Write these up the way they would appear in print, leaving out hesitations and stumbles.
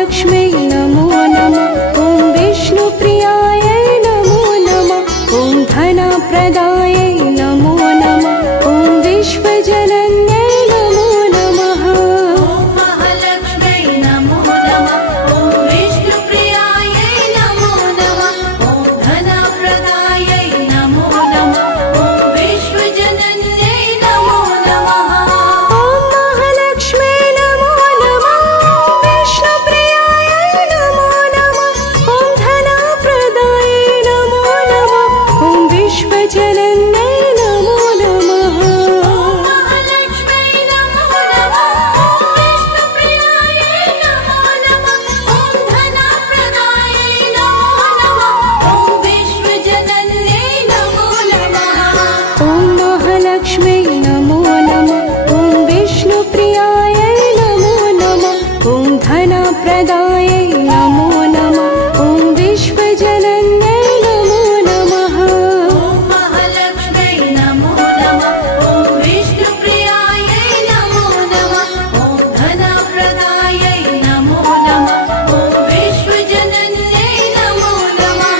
महालक्ष्म्यै नमो नमः। ॐ विष्णुप्रियायै नमो नमः। ॐ धनप्रदायै नमो नमः। ॐ विश्वजनन्यै नमो नमः। ॐ महालक्ष्म्यै नमो नमः। ॐ विष्णुप्रियायै नमो नमः। ॐ धनप्रदायै नमो नमः। ॐ विश्वजनन्यै नमो नमः। ॐ महालक्ष्म्यै नमो नमः। विष्णुप्रियायै नमो नमः। ॐ धनप्रदायै नमो नमः। ॐ विश्वजनन्यै नमो नमः। ॐ महालक्ष्म्यै नमो नमः। ॐ विष्णुप्रियायै नमो नमः। ॐ धनप्रदायै नमो नमः। ॐ विश्वजनन्यै नमो नमः। ॐ महालक्ष्म्यै नमो नमः। ॐ विष्णुप्रियायै नमो नमः। ॐ धनप्रदायै नमो नमः। ॐ विश्वजनन्यै नमो नमः। ॐ महालक्ष्म्यै नमो नमः। ॐ विष्णुप्रियायै नमो नमः। ॐ धनप्रदायै नमो नमः। ॐ विश्वजनन्यै नमो नमः।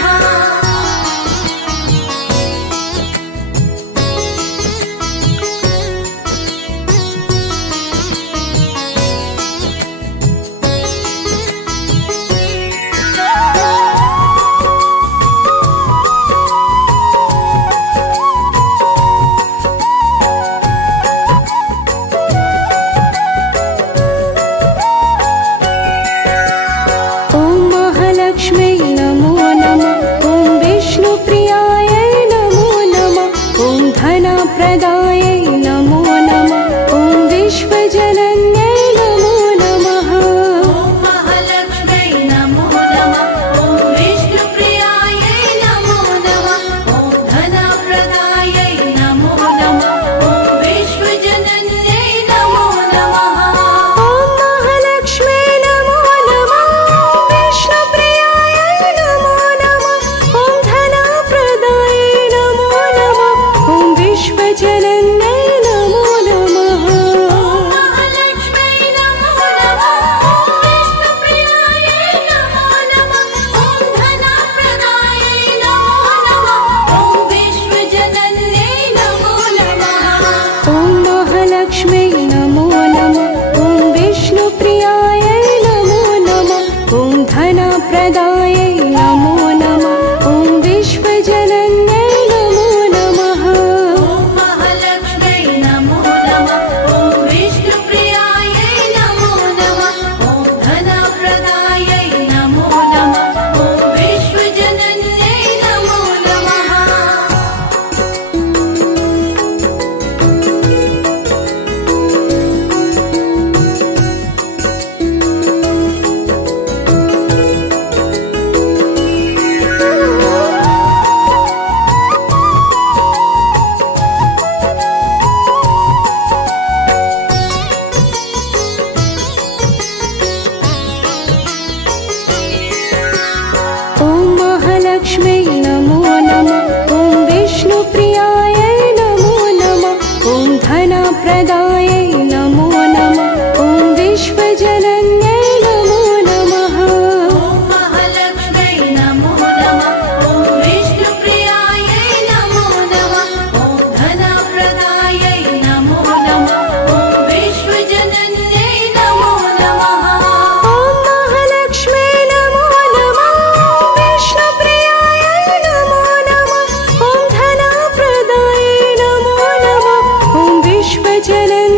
ॐ महालक्ष्म्यै नमो नमः। ॐ विष्णुप्रियायै नमो नमः। ॐ धनप्रदायै नमो नमः। ॐ विश्वजनन्यै नमो नमः। ॐ महालक्ष्म्यै नमो नमः। ॐ विष्णुप्रियायै नमो नमः। ॐ धनप्रदायै नमो नमः। ॐ विश्वजनन्यै नमो नमः। ॐ महालक्ष्म्यै नमो नमः। विष्णुप्रियायै नमो नमः। ॐ धनप्रदायै नमो नमः। ॐ विश्वजनन्यै नमो नमः। ॐ महालक्ष्म्यै नमो नमः। ॐ विष्णुप्रियायै नमो नमः। ॐ धनप्रदायै नमो नमः। ॐ विश्वजनन्यै नमो नमः। ॐ महालक्ष्म्यै नमो नमः। ॐ विष्णुप्रियायै नमो नमः। ॐ धनप्रदायै नमो नमः। ॐ विश्वजनन्यै नमो नमः। ॐ महालक्ष्म्यै नमो नमः। ॐ विष्णुप्रियायै नमो नमः। ॐ धनप्रदायै नमो नमः। ॐ विश्वजनन्यै नमो नमः। ॐ महालक्ष्म्यै नमो नमः। ॐ विष्णुप्रियायै नमो नमः। ॐ धनप्रदायै नमो नमः। ॐ विश्वजनन्यै नमो नमः। ॐ महालक्ष्म्यै नमो नमः। ॐ विष्णुप्रियायै नमो नमः। ॐ धनप्रदायै नमो नमः। ॐ विश्वजनन्यै नमो नमः। ॐ महालक्ष्म्यै नमो नमः। विष्णुप्रियायै नमो नमः। ॐ धनप्रदायै नमो नमः। ॐ विश्वजनन्यै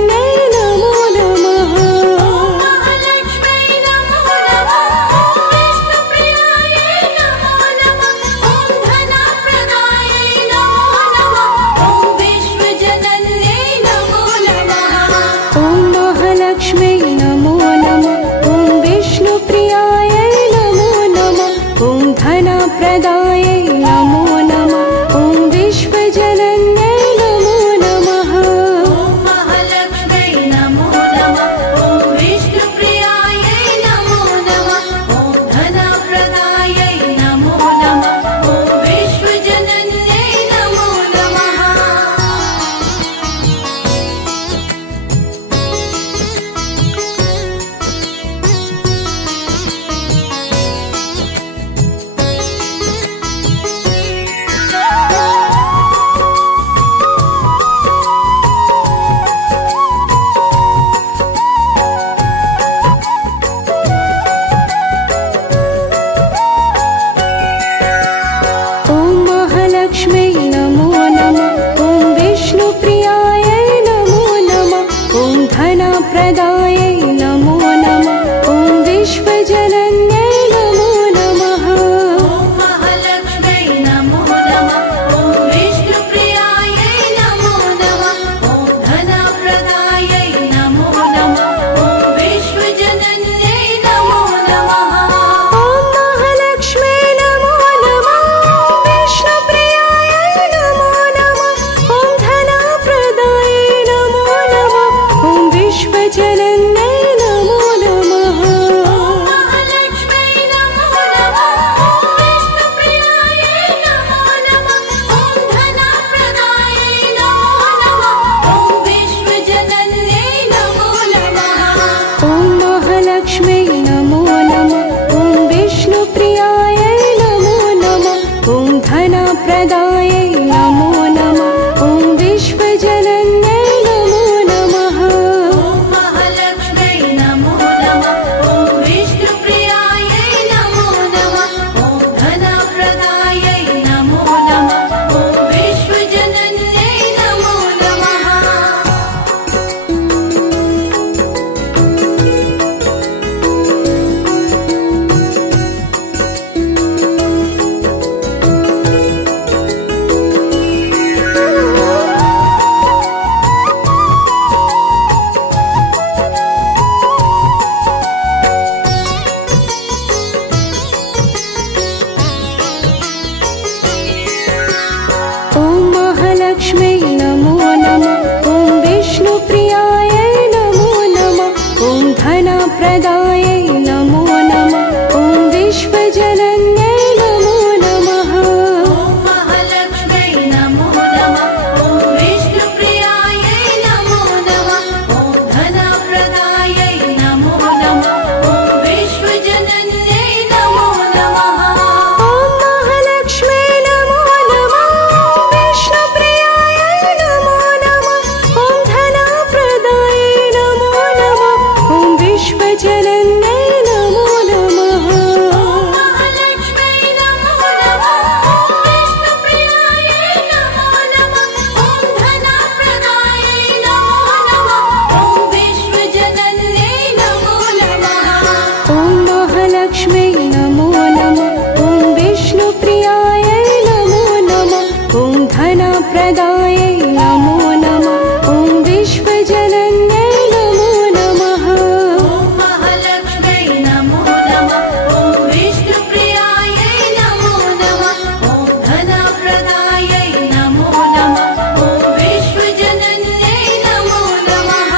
महालक्ष्म्यै नमो नमः। ॐ विष्णुप्रियायै नमो नमः। ॐ धनप्रदायै नमो नमः। ॐ विश्वजनन्यै नमो नमः। ॐ महालक्ष्म्यै नमो नमः। ॐ विष्णुप्रियायै नमो नमः। ॐ धनप्रदायै नमो नमः। ॐ विश्वजनन्यै नमो नमः।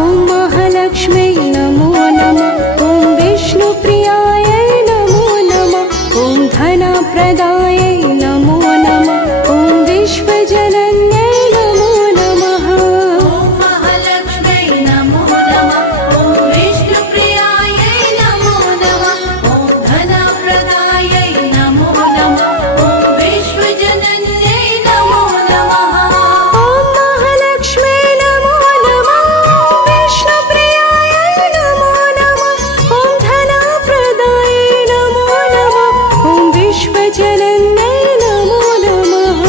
ॐ महालक्ष्म्यै नमो नमः। ॐ विष्णुप्रियायै नमो नमः। ॐ धनप्रदायै नमो नमः। ॐ विश्वजनन्यै नमो नमः। ॐ महालक्ष्म्यै नमो नमः। ॐ विष्णुप्रियायै नमो नमः। ॐ धनप्रदायै नमो नमः। ॐ विश्वजनन्यै नमो नमः। ॐ महालक्ष्म्यै नमो नमः। विष्णुप्रियायै नमो नमः। ॐ धनप्रदायै नमो नमः। ॐ विश्वजनन्यै नमो नमः।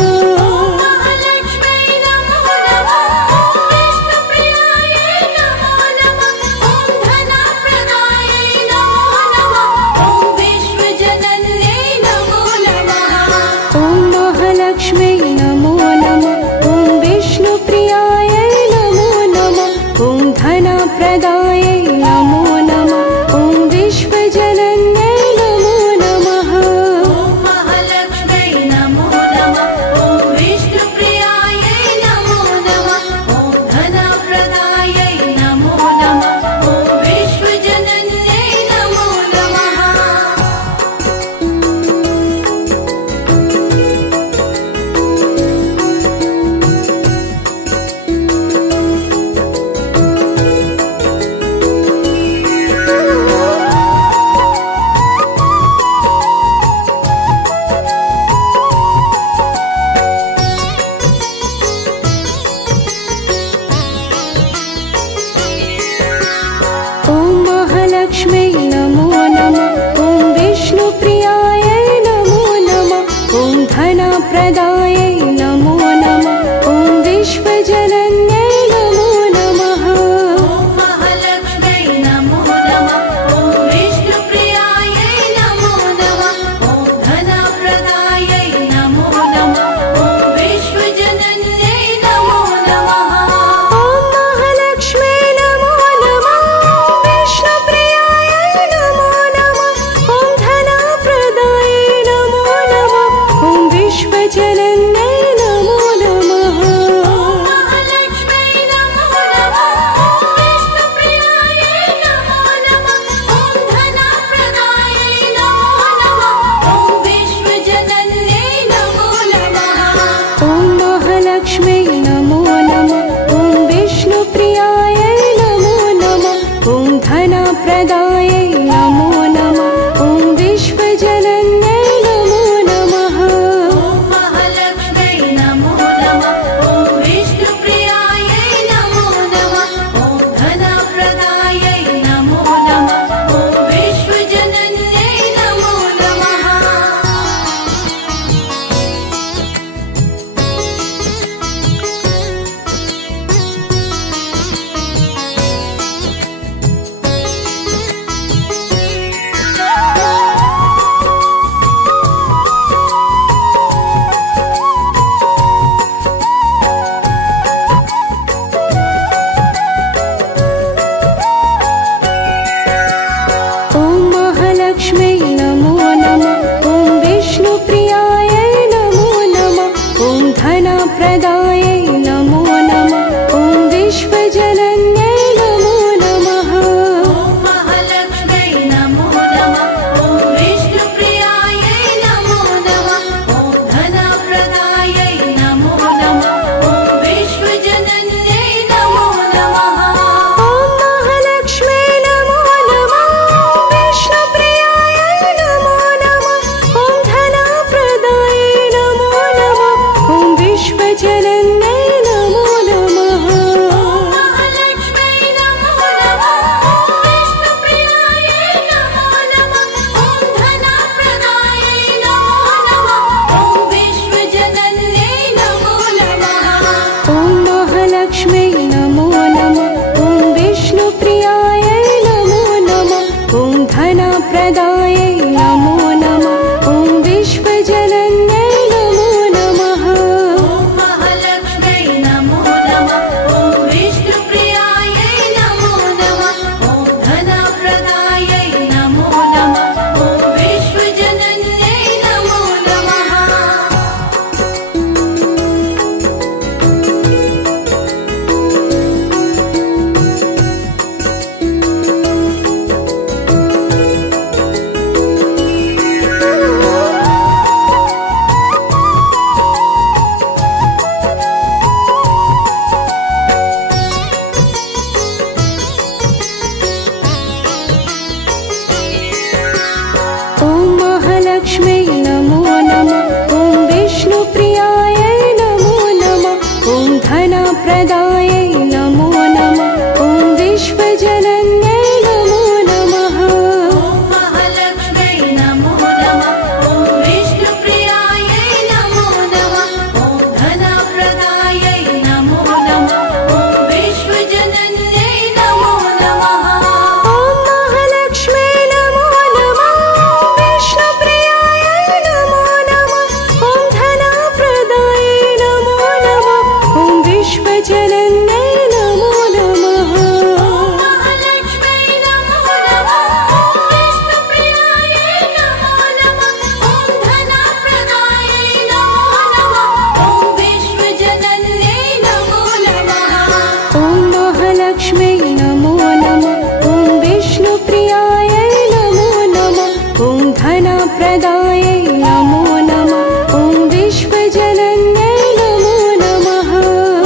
महालक्ष्म्यै नमो नमः। विष्णुप्रियायै नमो नमः। ॐ धनप्रदायै नमो नमः। ॐ विश्वजनन्यै नमो नमः। ॐ महालक्ष्म्यै नमो नमः। ॐ विष्णुप्रियायै नमो नमः। ॐ धनप्रदायै नमो नमः। ॐ विश्वजनन्यै नमो नमः। ॐ महालक्ष्म्यै नमो नमः। ॐ विष्णुप्रियायै नमो नमः। ॐ धनप्रदायै नमो नमः। ॐ विश्वजनन्यै नमो नमः। ॐ महालक्ष्म्यै नमो नमः। ॐ विष्णुप्रियायै नमो नमः। ॐ धनप्रदायै नमो नमः। ॐ विश्वजनन्यै नमो नमः। ॐ महालक्ष्म्यै नमो नमः। ॐ विष्णुप्रियायै नमो नमः। ॐ धनप्रदायै नमो नमः। ॐ विश्वजनन्यै नमो नमः। ॐ महालक्ष्म्यै नमो नमः। विष्णुप्रियायै नमो नमः। ॐ धनप्रदायै नमो नमः। ॐ विश्वजनन्यै नमो नमः। ॐ महालक्ष्म्यै नमो नमः। विष्णुप्रियायै नमो नमः। ॐ धनप्रदायै नमो नमः। ॐ विश्वजनन्यै नमो नमः। ॐ महालक्ष्म्यै नमो नमः। ॐ विष्णुप्रियायै नमो नमः। ॐ धनप्रदायै नमो नमः। ॐ विश्वजनन्यै नमो नमः। ॐ महालक्ष्म्यै नमो नमः। ॐ विष्णुप्रियायै नमो नमः। ॐ धनप्रदायै नमो नमः। ॐ विश्वजनन्यै नमो नमः। ॐ महालक्ष्म्यै नमो नमः। ॐ विष्णुप्रियायै नमो नमः। ॐ धनप्रदायै नमो नमः। ॐ विश्वजनन्यै नमो नमः। ॐ महालक्ष्म्यै नमो नमः। ॐ विष्णुप्रियायै नमो नमः। ॐ धनप्रदायै नमो नमः। ॐ विश्वजनन्यै नमो नमः। ॐ महालक्ष्म्यै नमो नमः। ॐ विष्णुप्रियायै नमो नमः। ॐ धनप्रदायै नमो नमः। ॐ विश्वजनन्यै नमो नमः। ॐ महालक्ष्म्यै नमो नमः। विष्णुप्रियायै नमो नमः। ॐ धनप्रदायै नमो नमः। ॐ विश्वजनन्यै नमो नमः। महालक्ष्म्यै नमो नमः। विष्णुप्रियायै नमो नमः। ॐ धनप्रदायै नमो नमः। ॐ विश्वजनन्यै नमो नमः। ॐ महालक्ष्म्यै नमो नमः। ॐ विष्णुप्रियायै नमो नमः। ॐ धनप्रदायै नमो नमः। ॐ विश्वजनन्यै नमो नमः।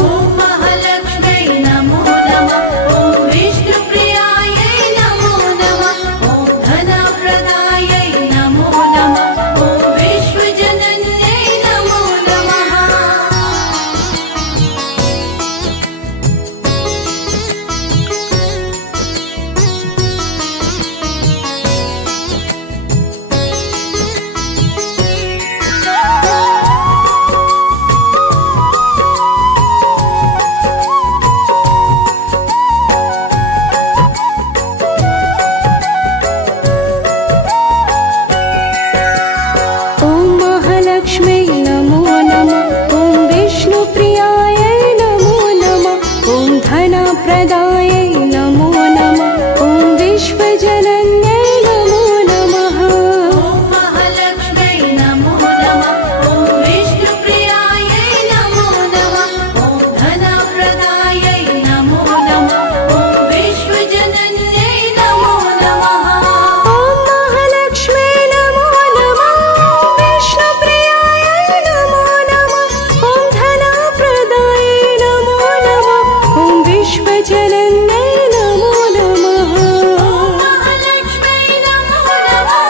ॐ महालक्ष्म्यै नमो नमः। ॐ विष्णुप्रियायै नमो नमः। ॐ धनप्रदायै नमो नमः। ॐ विश्वजनन्यै नमो नमः। ॐ महालक्ष्म्यै नमो नमः। ॐ विष्णुप्रियायै नमो नमः। ॐ धनप्रदायै नमो नमः। ॐ विश्वजनन्यै नमो नमः। ॐ महालक्ष्म्यै नमो नमः। ॐ विष्णुप्रियायै नमो नमः। ॐ धनप्रदायै नमो नमः। ॐ विश्वजनन्यै नमो नमः। ॐ महालक्ष्म्यै नमो नमः। विष्णुप्रियायै नमो नमः। ॐ धनप्रदायै नमो नमः। ॐ विश्वजनन्यै नमो नमः। महालक्ष्म्यै नमो नमः।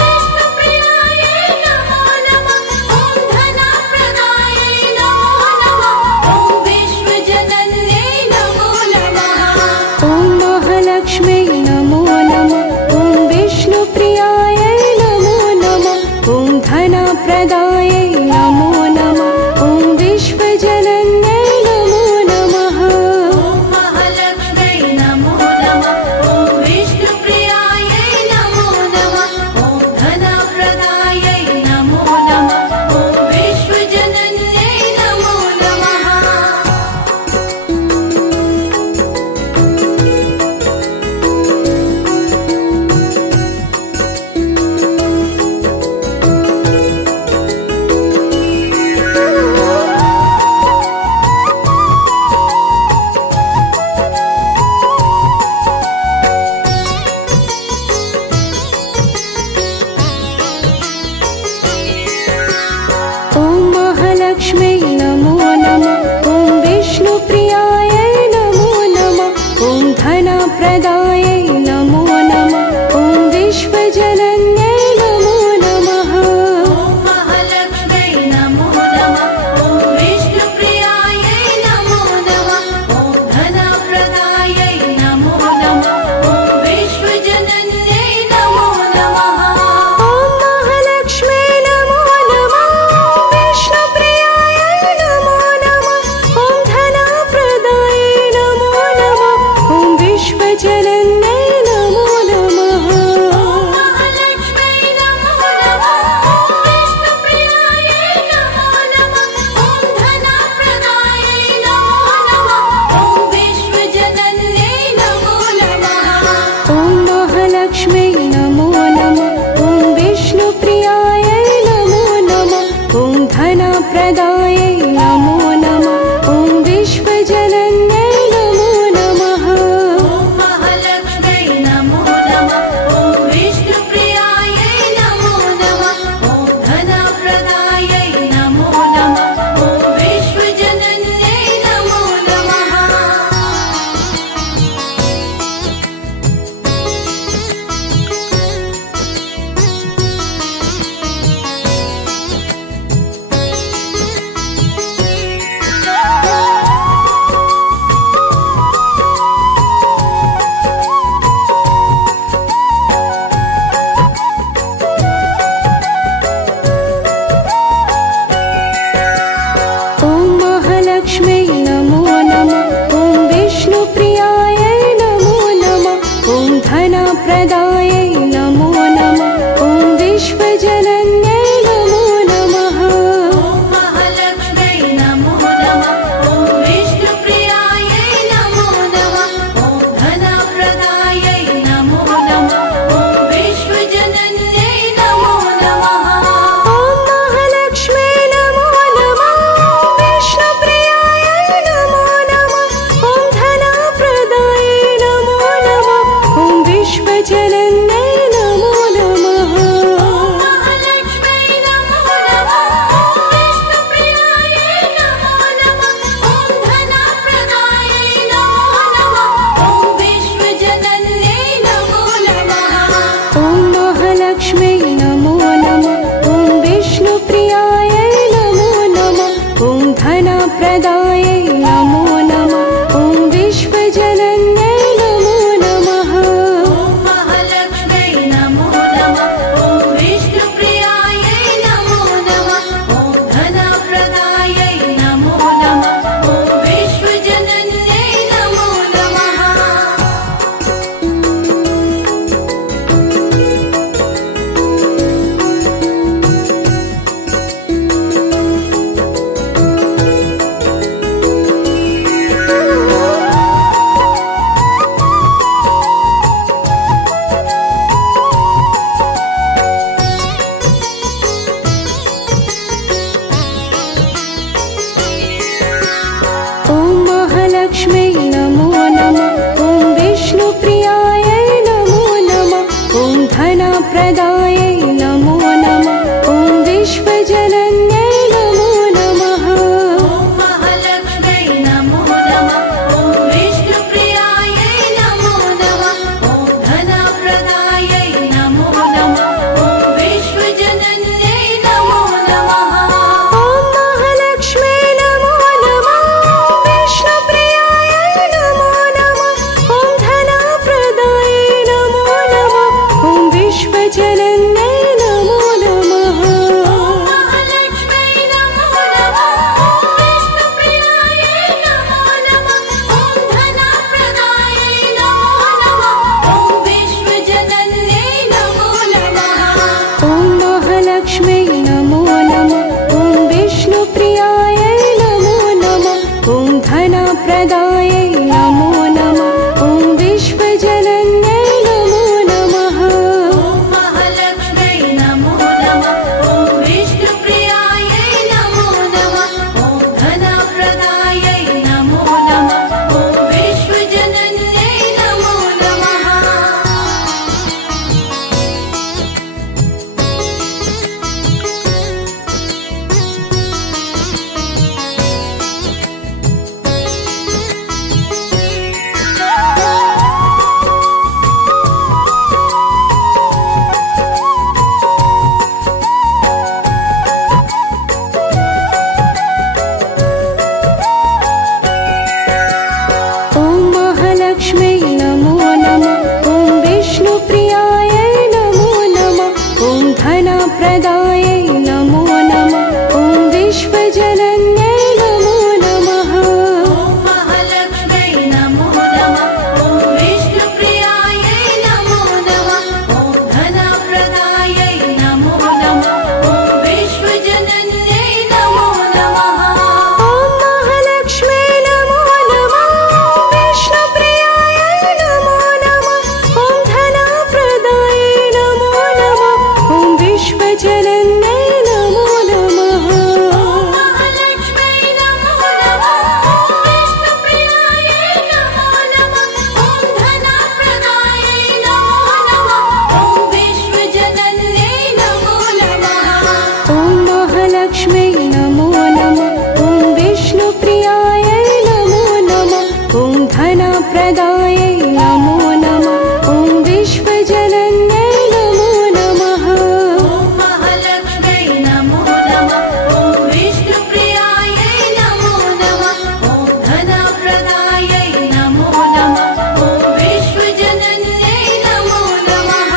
विष्णुप्रियायै नमो नमः। ॐ धनप्रदायै नमो नमः। ॐ विश्वजनन्यै नमो नमः। ॐ महालक्ष्म्यै नमो नमः। ॐ विष्णुप्रियायै नमो नमः। ॐ धनप्रदायै नमो नमः। ॐ विश्वजनन्यै नमो नमः। महालक्ष्म्यै नमो नमः। ॐ विष्णुप्रियायै नमो नमः। ॐ धनप्रदायै नमो नमः। ॐ विश्वजनन्यै नमो नमः। ॐ महालक्ष्म्यै नमो नमः। ॐ विष्णुप्रियायै नमो नमः। ॐ धनप्रदायै नमो नमः। ॐ विश्वजनन्यै नमो नमः। ॐ महालक्ष्म्यै नमो नमः। ॐ विष्णुप्रियायै नमो नमः। ॐ धनप्रदायै नमो नमः। ॐ विश्वजनन्यै नमो नमः। ॐ महालक्ष्म्यै नमो नमः। विष्णुप्रियायै नमो नमः। ॐ धनप्रदायै धनप्रदायै नमो नमः। ॐ विश्वजनन्यै नमो नमः। ॐ महालक्ष्म्यै नमो नमः। ॐ विष्णुप्रियायै नमो नमः। ॐ धनप्रदायै नमो नमः। ॐ विश्वजनन्यै नमो नमः। ॐ महालक्ष्म्यै नमो नमः। ॐ विष्णुप्रियायै नमो नमः। ॐ धनप्रदायै नमो नमः। ॐ विश्वजनन्यै नमो नमः। ॐ महालक्ष्म्यै नमो नमः। ॐ विष्णुप्रियायै नमो नमः। ॐ धनप्रदायै नमो नमः। ॐ विश्वजनन्यै नमो नमः। ॐ महालक्ष्म्यै नमो नमः। विष्णुप्रियायै नमो नमः। ॐ धनप्रदायै नमो नमः। ॐ विश्वजनन्यै नमो नमः। महालक्ष्म्यै नमो नमः। विष्णुप्रियायै नमो नमः। ॐ धनप्रदायै नमो नमः। ॐ विश्वजनन्यै नमो नमः। ॐ महालक्ष्म्यै नमो नमः। ॐ विष्णुप्रियायै नमो नमः। ॐ धनप्रदायै नमो नमः। ॐ विश्वजनन्यै नमो नमः। ॐ महालक्ष्म्यै नमो नमः। ॐ विष्णुप्रियायै नमो नमः। ॐ धनप्रदायै नमो नमः। ॐ विश्वजनन्यै नमो नमः। ॐ महालक्ष्म्यै नमो नमः। ॐ विष्णुप्रियायै नमो नमः। ॐ धनप्रदायै नमो नमः। ॐ विश्वजनन्यै नमो नमः। ॐ महालक्ष्म्यै नमो नमः। ॐ विष्णुप्रियायै नमो नमः। ॐ धनप्रदायै नमो नमः। ॐ विश्वजनन्यै नमो नमः। ॐ महालक्ष्म्यै नमो नमः। विष्णुप्रियायै महालक्ष्म्यै नमो नमः। ॐ विष्णुप्रियायै नमो नमः। ॐ धनप्रदायै नमो नमः। ॐ विश्वजनन्यै नमो नमः। ॐ महालक्ष्म्यै नमो नमः। ॐ विष्णुप्रियायै नमो नमः। ॐ धनप्रदायै नमो नमः। ॐ विश्वजनन्यै नमो नमः।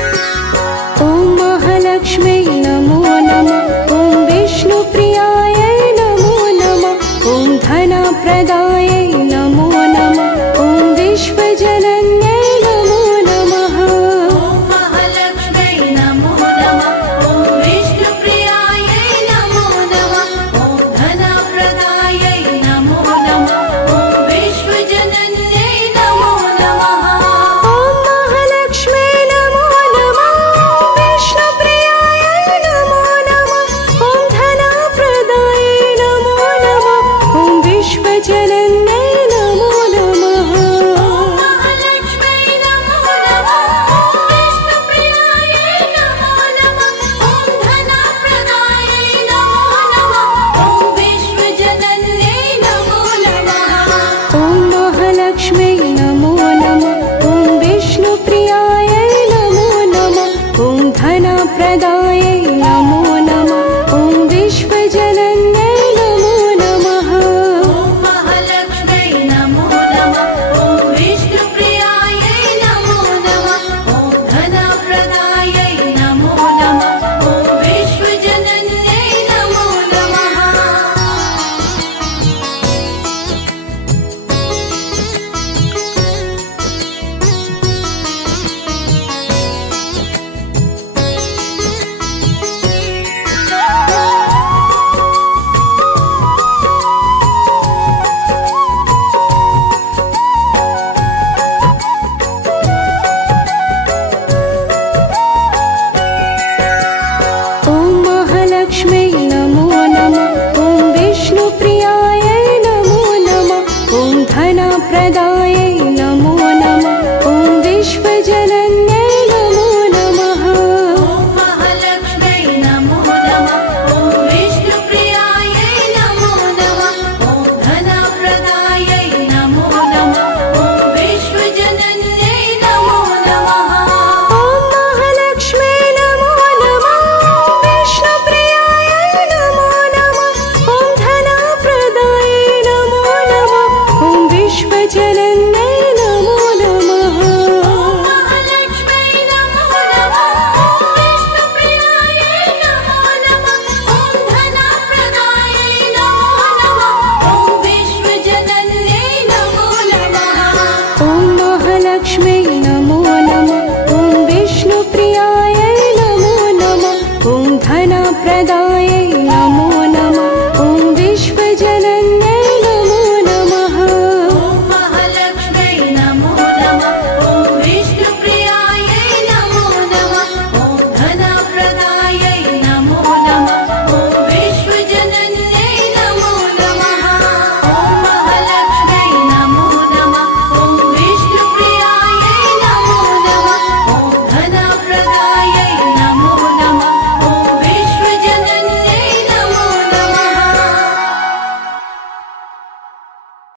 ॐ महालक्ष्म्यै नमो नमः। ॐ विष्णुप्रियायै नमो नमः। ॐ धनप्रदायै नमो नमः। ॐ विश्वजनन्यै नमो नमः। ॐ महालक्ष्म्यै नमो नमः। ॐ विष्णुप्रियायै नमो नमः। ॐ धनप्रदायै नमो नमः। ॐ विश्वजनन्यै नमो नमः। ॐ महालक्ष्म्यै नमो नमः। विष्णुप्रियायै नमो नमः। ॐ धनप्रदायै नमो नमः। ॐ विश्वजनन्यै नमो नमः। महालक्ष्म्यै नमो नमः। विष्णुप्रियायै नमो नमः। ॐ धनप्रदायै नमो नमः। ॐ विश्वजनन्यै नमो नमः। ॐ महालक्ष्म्यै नमो नमः। ॐ विष्णुप्रियायै नमो नमः। ॐ धनप्रदायै नमो नमः। ॐ विश्वजनन्यै नमो नमः। ॐ महालक्ष्म्यै नमो नमः। ॐ विष्णुप्रियायै नमो नमः। ॐ धनप्रदायै नमो नमः। ॐ विश्वजनन्यै नमो नमः। ॐ महालक्ष्म्यै नमो नमः। ॐ विष्णुप्रियायै नमो नमः। ॐ धनप्रदायै नमो नमः। ॐ विश्वजनन्यै नमो नमः। ॐ महालक्ष्म्यै नमो नमः। ॐ विष्णुप्रियायै नमो नमः। ॐ धनप्रदायै नमो नमः। ॐ विश्वजनन्यै नमो नमः। ॐ महालक्ष्म्यै नमो नमः। विष्णुप्रियायै नमो नमः। ॐ धनप्रदायै नमो नमः। ॐ विश्वजनन्यै